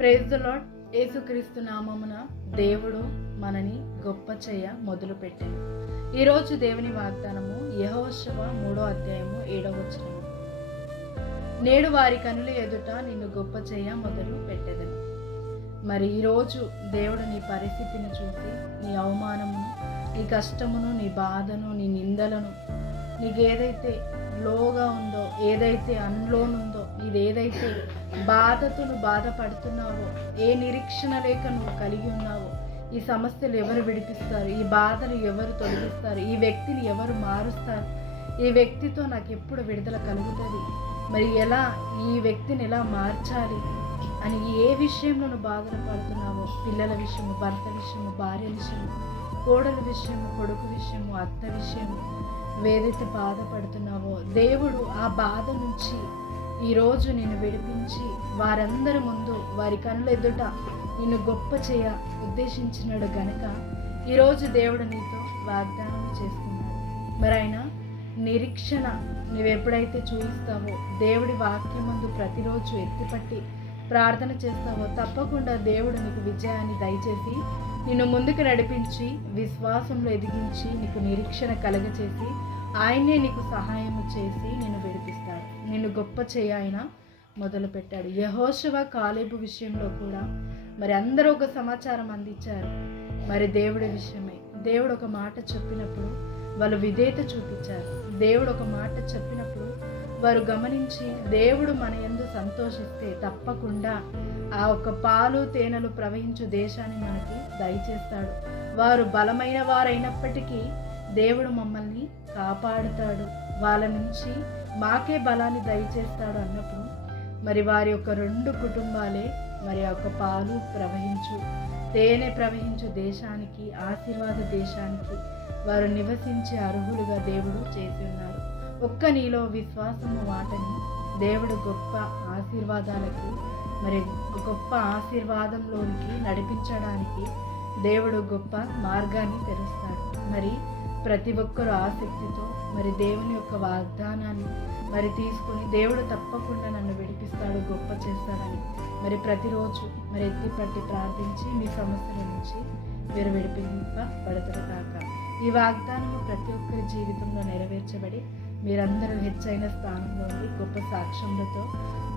Praise the lord. యేసుక్రీస్తు నామమున దేవుడు మనని గొప్ప చేయ మొదలు పెట్టాడు. ఈరోజు దేవుని వాగ్దానము యెహోషువ 3వ అధ్యాయము 7వ వచనం. నేడు వారి కనుల ఎదుట నిన్ను గొప్ప చేయ మొదలు పెట్టెదను. మరి ఈరోజు దేవుడు నీ పరిస్థితిని చూసి నీ అవమానమును, నీ కష్టమును, నీ బాధను, నీ నిందలను, నీకు ఏదైతే లోగా ఉందో, ఏదైతే అన్లోనుందో, నీదేదైతే బాధతో నువ్వు బాధపడుతున్నావో, ఏ నిరీక్షణ లేక నువ్వు కలిగి ఉన్నావో, ఈ సమస్యలు ఎవరు విడిపిస్తారు, ఈ బాధలు ఎవరు తొలగిస్తారు, ఈ వ్యక్తిని ఎవరు మారుస్తారు, ఈ వ్యక్తితో నాకు ఎప్పుడు విడుదల కలుగుతుంది, మరి ఎలా ఈ వ్యక్తిని ఎలా మార్చాలి అని ఏ విషయంలో నువ్వు బాధలు పడుతున్నావో, పిల్లల విషయము, భర్త విషయము, భార్య విషయము, కోడల విషయము, కొడుకు విషయము, అత్త విషయము, ఏదైతే బాధపడుతున్నావో దేవుడు ఆ బాధ నుంచి ఈరోజు నిన్ను విడిపించి వారందరి ముందు వారి కనుల ఎదుట నిన్ను గొప్ప చేయ ఉద్దేశించినాడు గనుక ఈరోజు దేవుడు నీతో వాగ్దానం చేసుకున్నాడు. మరి ఆయన నిరీక్షణ నువ్వు ఎప్పుడైతే చూపిస్తావో, దేవుడి వాక్యం ముందు ప్రతిరోజు ఎత్తిపట్టి ప్రార్థన చేస్తావో, తప్పకుండా దేవుడు నీకు విజయాన్ని దయచేసి నిన్ను ముందుకు నడిపించి విశ్వాసంలో ఎదిగించి నీకు నిరీక్షణ కలగచేసి ఆయనే నీకు సహాయము చేసి నిన్ను విడిపిస్తాడు. నిన్ను గొప్ప చేయ ఆయన మొదలు పెట్టాడు. యెహోషువ కాలేబు విషయంలో కూడా మరి అందరూ ఒక సమాచారం అందించారు. మరి దేవుడి విషయమై దేవుడు ఒక మాట చెప్పినప్పుడు వాళ్ళు విధేయత చూపించారు. దేవుడు ఒక మాట చెప్పినప్పుడు వారు గమనించి దేవుడు మన యందు సంతోషిస్తే తప్పకుండా ఆ ఒక పాలు తేనెలు ప్రవహించు దేశాన్ని మనకి దయచేస్తాడు. వారు బలమైన వారైనప్పటికీ దేవుడు మమ్మల్ని కాపాడుతాడు, వాళ్ళ నుంచి మాకే బలాన్ని దయచేస్తాడు అన్నప్పుడు మరి వారి యొక్క 2 కుటుంబాలే మరి ఆ యొక్క పాలు ప్రవహించు తేనె ప్రవహించు దేశానికి, ఆశీర్వాద దేశానికి వారు నివసించే అర్హులుగా దేవుడు చేసి ఉన్నారు. ఒక్క నీలో విశ్వాసము వాటని దేవుడు గొప్ప ఆశీర్వాదాలకి మరి గొప్ప ఆశీర్వాదంలోనికి నడిపించడానికి దేవుడు గొప్ప మార్గాన్ని తెరుస్తాడు. మరి ప్రతి ఒక్కరు ఆసక్తితో మరి దేవుని యొక్క వాగ్దానాన్ని మరి తీసుకుని దేవుడు తప్పకుండా నన్ను విడిపిస్తాడు, గొప్ప చేస్తాడని మరి ప్రతిరోజు మరి ఎత్తిపట్టి ప్రార్థించి మీ సమస్యల నుంచి మీరు విడిపింపబడతారు కాక. ఈ వాగ్దానము ప్రతి ఒక్కరి జీవితంలో నెరవేర్చబడి మీరందరూ హెచ్చైన స్థానంలో ఉండి గొప్ప సాక్ష్యములతో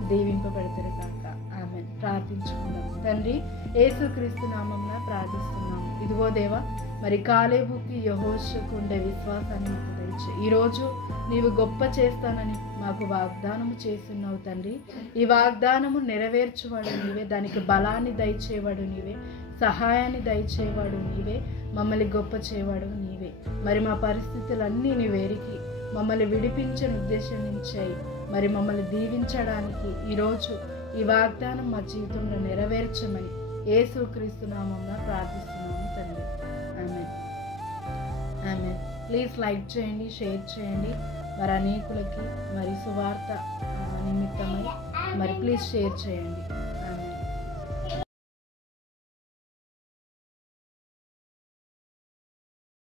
దీవింపబడతారు కాక. ఆమేన్. ప్రార్థించుకుందాం. తండ్రి, యేసుక్రీస్తు నామమున ప్రార్థిస్తున్నాము. ఇదిగో దేవా, మరి కాలేబుకి యెహోషువకు ఉండే విశ్వాసాన్ని మాకు దయచేయి. ఈరోజు నీవు గొప్ప చేస్తానని మాకు వాగ్దానము చేస్తున్నావు తండ్రి. ఈ వాగ్దానము నెరవేర్చువాడు నీవే, దానికి బలాన్ని దయచేవాడు నీవే, సహాయాన్ని దయచేవాడు నీవే, మమ్మల్ని గొప్ప చేయవాడు నీవే. మరి మా పరిస్థితులన్నీ నీవేరికి మమ్మల్ని విడిపించని ఉద్దేశం నుంచి మరి మమ్మల్ని దీవించడానికి ఈరోజు ఈ వాగ్దానం మా జీవితంలో నెరవేర్చమని యేసుక్రీస్తు నామమున ప్రార్థిస్తున్నాము తండ్రి. ఆమేన్. ఆమేన్. ప్లీజ్ లైక్ చేయండి, షేర్ చేయండి. మరి అనేకులకి మరి సువార్త నిమిత్తమై మరి ప్లీజ్ షేర్ చేయండి.